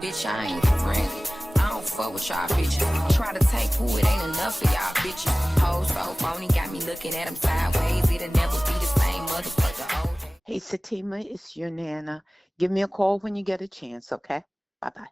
Bitch, I ain't friendly. I don't fuck with y'all bitches. Try to take who it ain't enough for y'all bitches. Hoes so phony, got me looking at them sideways. It'll never be the same motherfucker old. Hey, Satima, it's your Nana. Give me a call when you get a chance, okay? Bye-bye.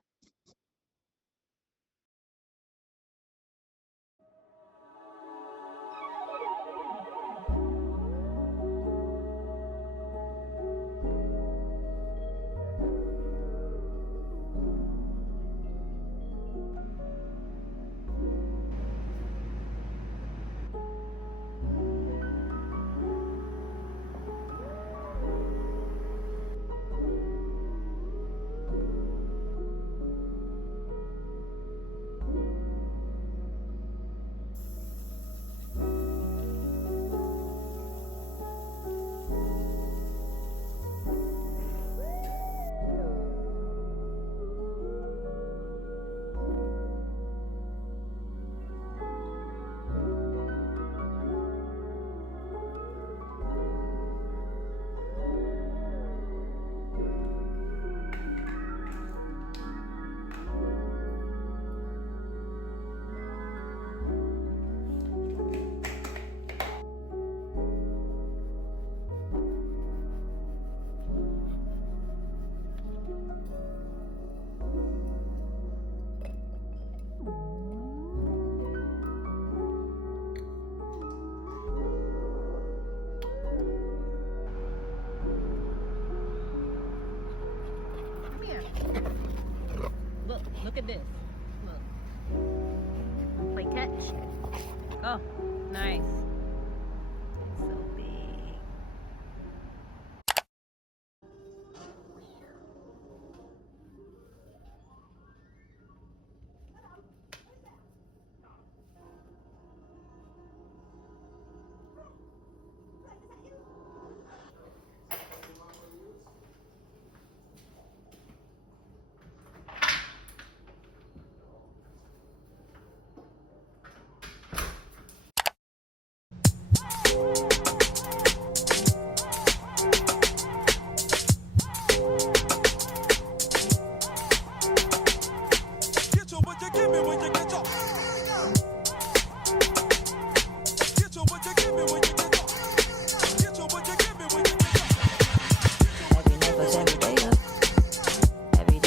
Look at this. Look. Play catch. Oh, nice. So big.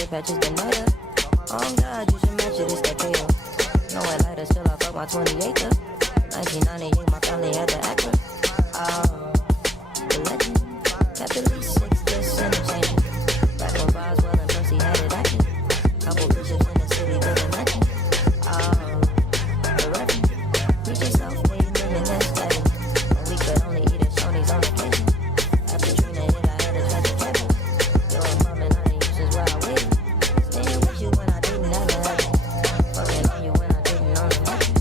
Patches the nutter. Oh God, you should match it, it's that KO. No one lighter, still I fuck my 20 acre. 1998, my family had the actor. Oh, the legend. Got the least 6 discs and a change. Back when Boswell and Percy had it acting. Couple bishops in the city living legend. Oh, the reverend. Preach yourself, made million that's heaven. And we could only eat at Shoney's on occasion. After Trina hit, I had to touch a cabin. Yo, I'm bumming, I ain't used as where I waited. Staying with you when I didn't have a habit. Fucking on you when I didn't own a nothing.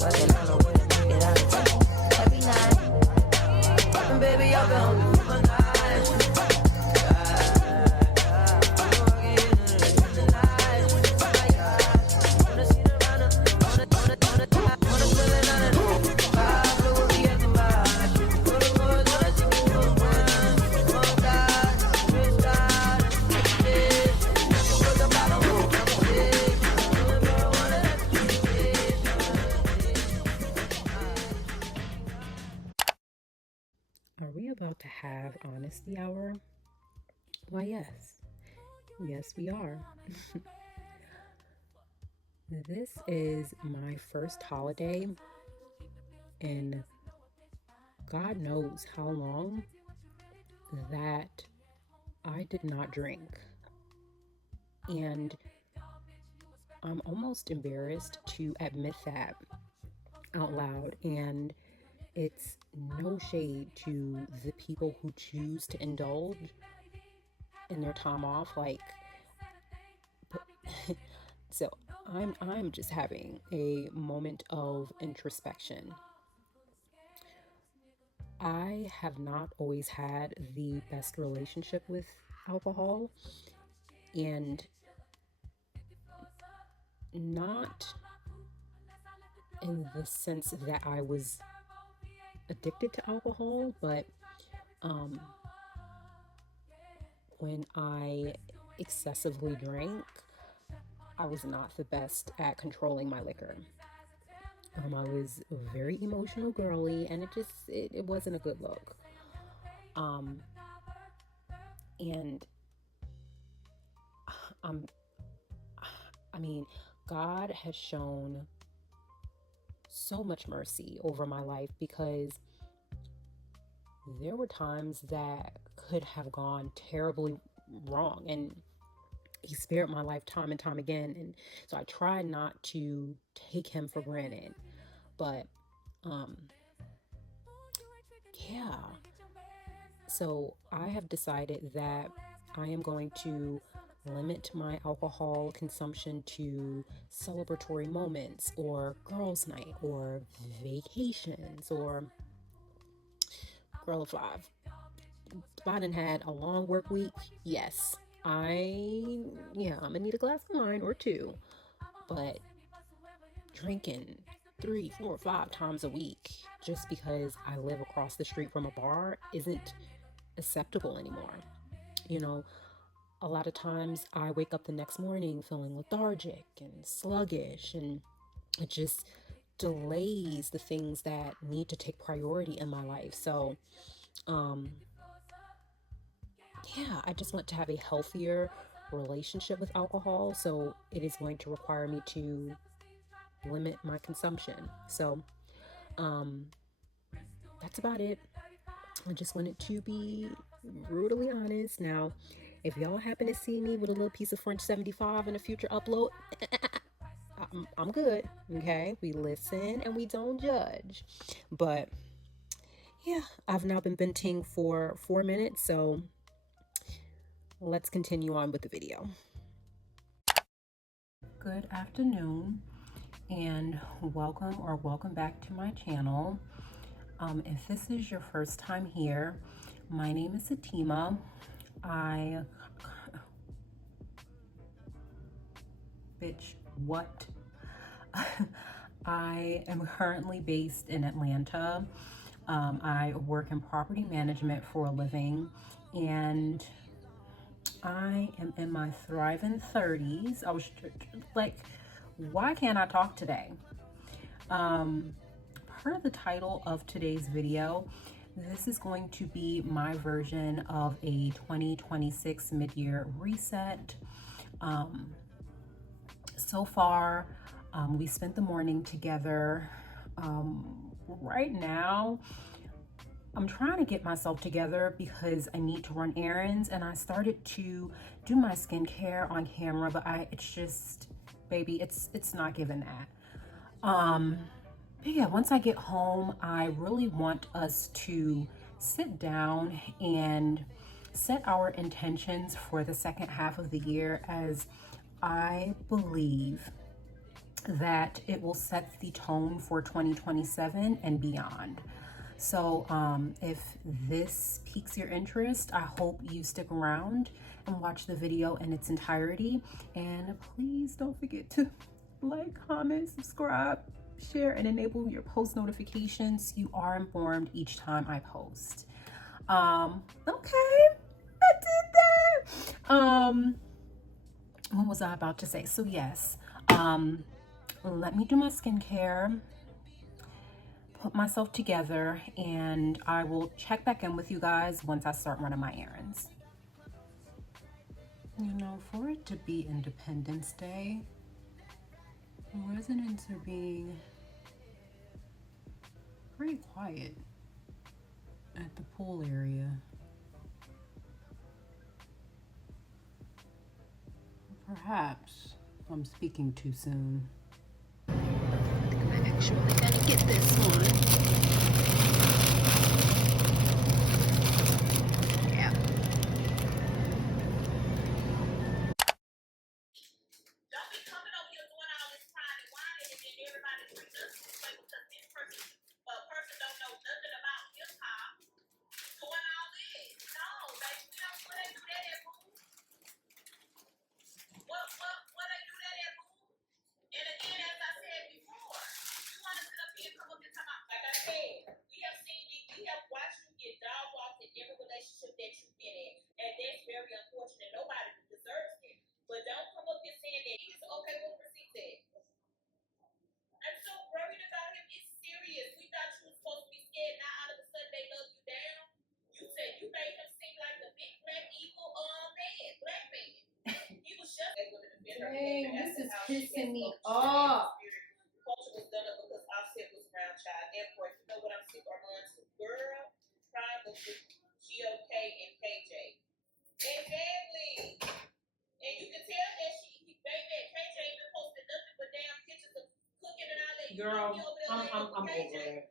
Working on the way to make it out of touch. Every night. And baby, I'll be on the woman night. Are we about to have honesty hour? Why, yes. Yes, we are. This is my first holiday in God knows how long that I did not drink. And I'm almost embarrassed to admit that out loud. And it's no shade to the people who choose to indulge in their time off. So I'm just having a moment of introspection. I have not always had the best relationship with alcohol, and not in the sense that I was addicted to alcohol, but when I excessively drank, I was not the best at controlling my liquor. I was a very emotional girly, and it wasn't a good look. And um, I mean, God has shown so much mercy over my life, because there were times that could have gone terribly wrong, and he spared my life time and time again. And so I tried not to take him for granted. But yeah, so I have decided that I am going to limit my alcohol consumption to celebratory moments, or girls' night, or vacations, or girl of five. If I done had a long work week, yes, I'm gonna need a glass of wine or two. But drinking 3, 4, 5 times a week just because I live across the street from a bar isn't acceptable anymore. You know, a lot of times I wake up the next morning feeling lethargic and sluggish, and it just delays the things that need to take priority in my life. So, I just want to have a healthier relationship with alcohol. So it is going to require me to limit my consumption. So, that's about it. I just wanted to be brutally honest. Now, if y'all happen to see me with a little piece of French 75 in a future upload, I'm good. Okay, we listen and we don't judge. But yeah, I've now been venting for 4 minutes, so let's continue on with the video. Good afternoon, and welcome back to my channel. If this is your first time here, my name is Satima. I am currently based in Atlanta. I work in property management for a living, and I am in my thriving 30s. I was like, why can't I talk today? Per the title of today's video, this is going to be my version of a 2026 mid-year reset. So far, we spent the morning together. Right now, I'm trying to get myself together because I need to run errands, and I started to do my skincare on camera, but it's just, baby, it's not giving that. But yeah, once I get home, I really want us to sit down and set our intentions for the second half of the year, as I believe that it will set the tone for 2027 and beyond. So if this piques your interest, I hope you stick around and watch the video in its entirety. And please don't forget to like, comment, subscribe, share, and enable your post notifications so you are informed each time I post. Okay, I did that. What was I about to say? So yes, let me do my skincare, put myself together, and I will check back in with you guys once I start running my errands. You know, for it to be Independence Day, residents are being pretty quiet at the pool area. Perhaps I'm speaking too soon. I'm actually gonna get this one. Yeah. Don't be coming over here doing all this crying and whining, and then everybody treat us this way because this person don't know nothing about hip hop. Doing all this. No, baby, we don't do that at pool. What they do that at pool? And again, as I said before, you want to sit up here and come up and talk about, like I said, we have seen you, we have watched you get dog walked in every relationship that you've been in, and that's very unfortunate. Nobody deserves it. But don't come up here saying that Dang, this is pissing me off. Girl, I'm over it.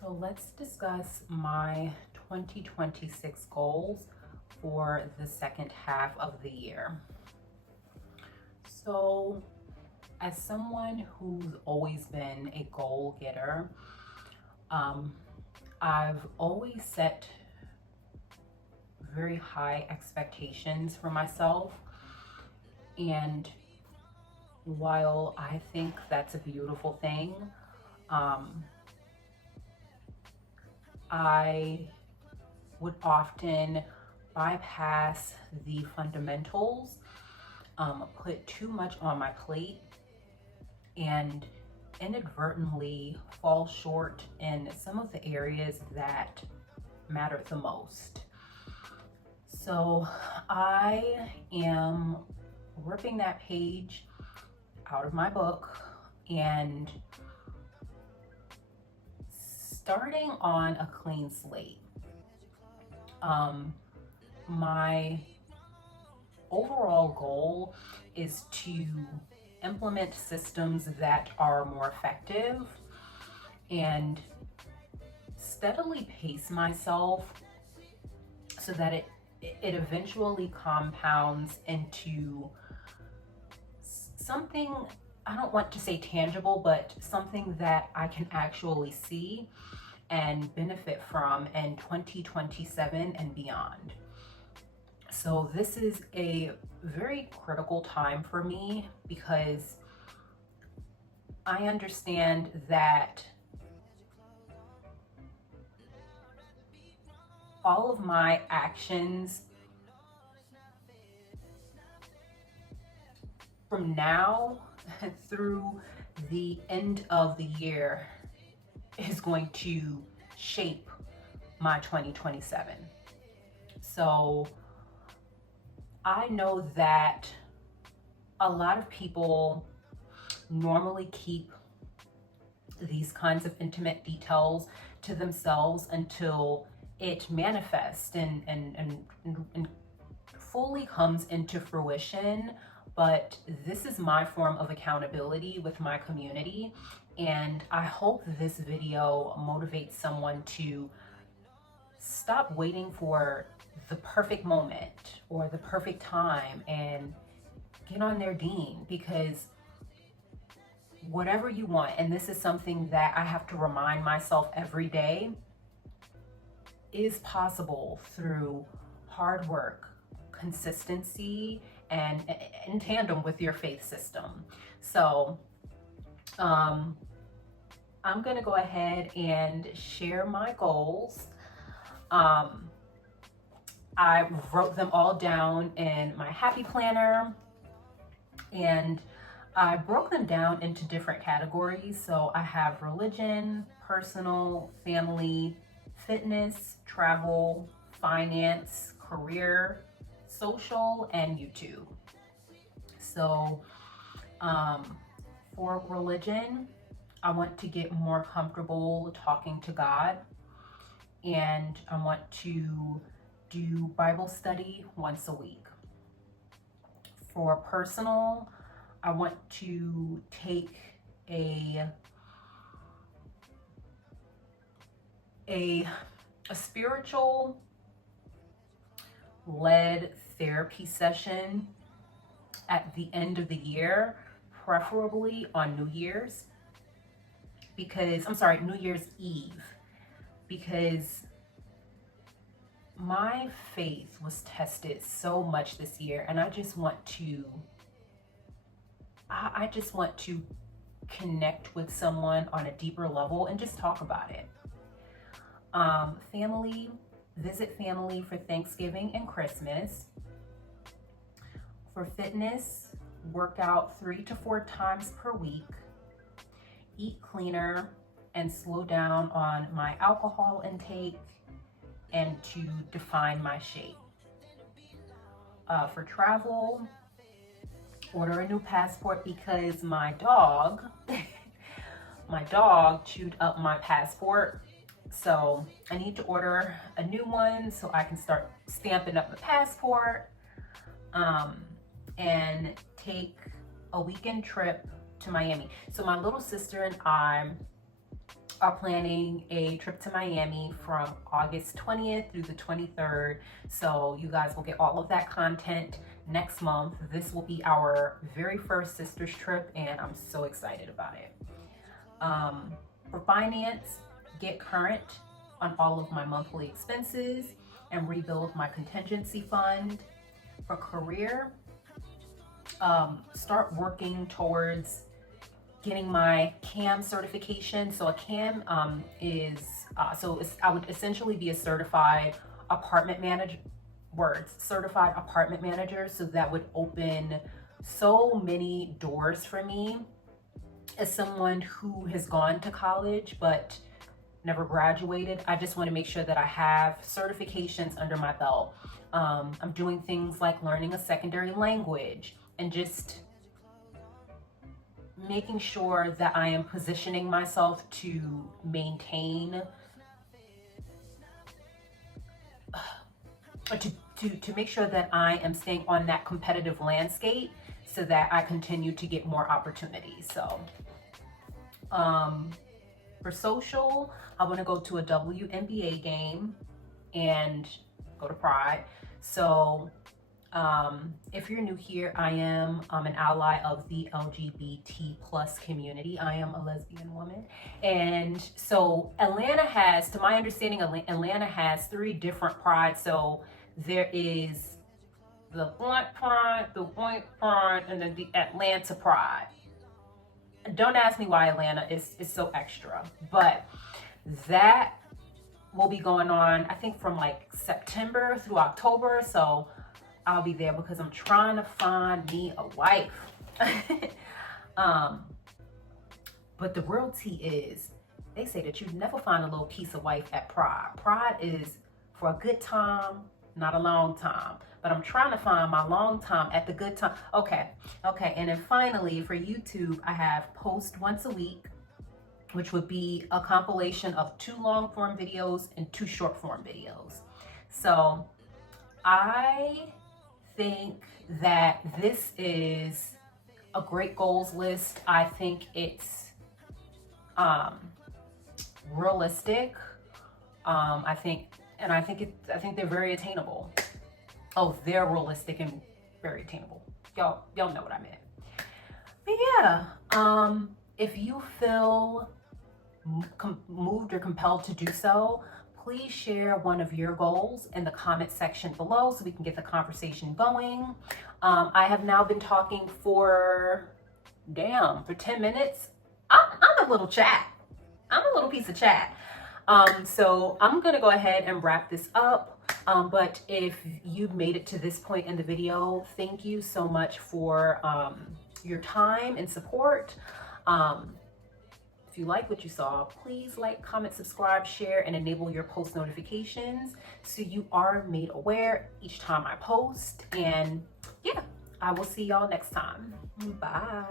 So let's discuss my 2026 goals for the second half of the year. So, as someone who's always been a goal getter, I've always set very high expectations for myself. And while I think that's a beautiful thing, I would often bypass the fundamentals, put too much on my plate, and inadvertently fall short in some of the areas that matter the most. So I am ripping that page out of my book and starting on a clean slate. My overall goal is to implement systems that are more effective and steadily pace myself so that it eventually compounds into something, I don't want to say tangible, but something that I can actually see and benefit from in 2027 and beyond. So this is a very critical time for me because I understand that all of my actions from now through the end of the year is going to shape my 2027. So I know that a lot of people normally keep these kinds of intimate details to themselves until it manifests and fully comes into fruition. But this is my form of accountability with my community, and I hope this video motivates someone to stop waiting for the perfect moment or the perfect time and get on their dean, because whatever you want, and this is something that I have to remind myself every day, is possible through hard work, consistency, and in tandem with your faith system. So I'm gonna go ahead and share my goals. I wrote them all down in my happy planner, and I broke them down into different categories. So I have religion, personal, family, fitness, travel, finance, career, social, and YouTube. So for religion, I want to get more comfortable talking to God, and I want to do Bible study once a week. For personal, I want to take a spiritual led therapy session at the end of the year, preferably on New Year's Eve, because my faith was tested so much this year, and I just want to connect with someone on a deeper level and just talk about it. Family, visit family for Thanksgiving and Christmas. For fitness, work out 3 to 4 times per week, eat cleaner, and slow down on my alcohol intake, and to define my shape. For travel, order a new passport because my dog, my dog chewed up my passport. So I need to order a new one so I can start stamping up my passport, and take a weekend trip to Miami. So my little sister and I are planning a trip to Miami from August 20th through the 23rd. So you guys will get all of that content next month. This will be our very first sisters trip, and I'm so excited about it. For finance, get current on all of my monthly expenses and rebuild my contingency fund. For career, start working towards getting my CAM certification. So a CAM I would essentially be a certified apartment manager. Certified apartment manager. So that would open so many doors for me as someone who has gone to college but never graduated. I just want to make sure that I have certifications under my belt. I'm doing things like learning a secondary language and just making sure that I am positioning myself to maintain, to make sure that I am staying on that competitive landscape so that I continue to get more opportunities. So for social, I want to go to a WNBA game and go to Pride. So if you're new here, I am an ally of the LGBT plus community. I am a lesbian woman. And so Atlanta has, to my understanding, Atlanta has 3 different prides. So there is the Black Pride, the White Pride, and then the Atlanta Pride. Don't ask me why Atlanta is so extra, but that will be going on, I think, from like September through October. So I'll be there because I'm trying to find me a wife. But the real tea is, they say that you never find a little piece of wife at Pride. Pride is for a good time, not a long time. But I'm trying to find my long time at the good time. Okay. And then finally, for YouTube, I have post once a week, which would be a compilation of 2 long form videos and 2 short form videos. So I think that this is a great goals list. I think it's realistic. I think they're very attainable. Oh, they're realistic and very attainable. Y'all know what I meant. But yeah, if you feel moved or compelled to do so, please share one of your goals in the comment section below so we can get the conversation going. I have now been talking for 10 minutes. I'm a little chat. I'm a little piece of chat. So I'm gonna go ahead and wrap this up. But if you've made it to this point in the video, thank you so much for your time and support. If you like what you saw, please like, comment, subscribe, share, and enable your post notifications so you are made aware each time I post. And yeah, I will see y'all next time. Bye.